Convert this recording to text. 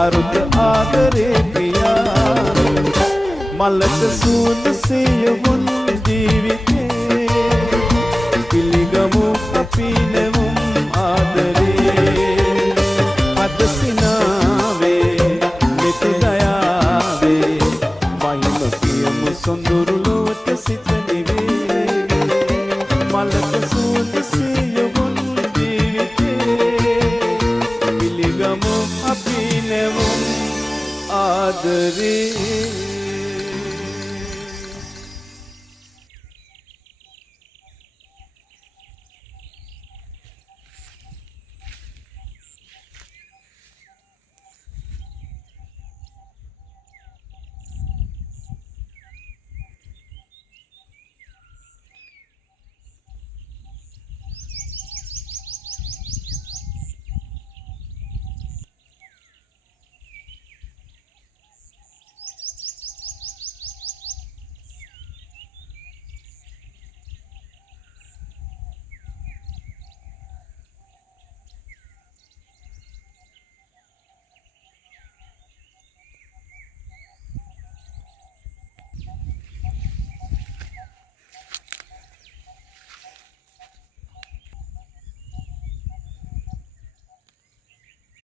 අරුත ආදරේ පියා මලක සූද සියුමුන් ජීවිතේ පිළිගමු අපි නෙවුම් ආදරේ අද සිනාවේ මෙති දයාවේ මහිම කියමු සොඳුරු ලොවට සිත නිවේ මලක සූද සියුමුන් ජීවිතේ පිළිගමු අපි නෙවුම් ආදරේ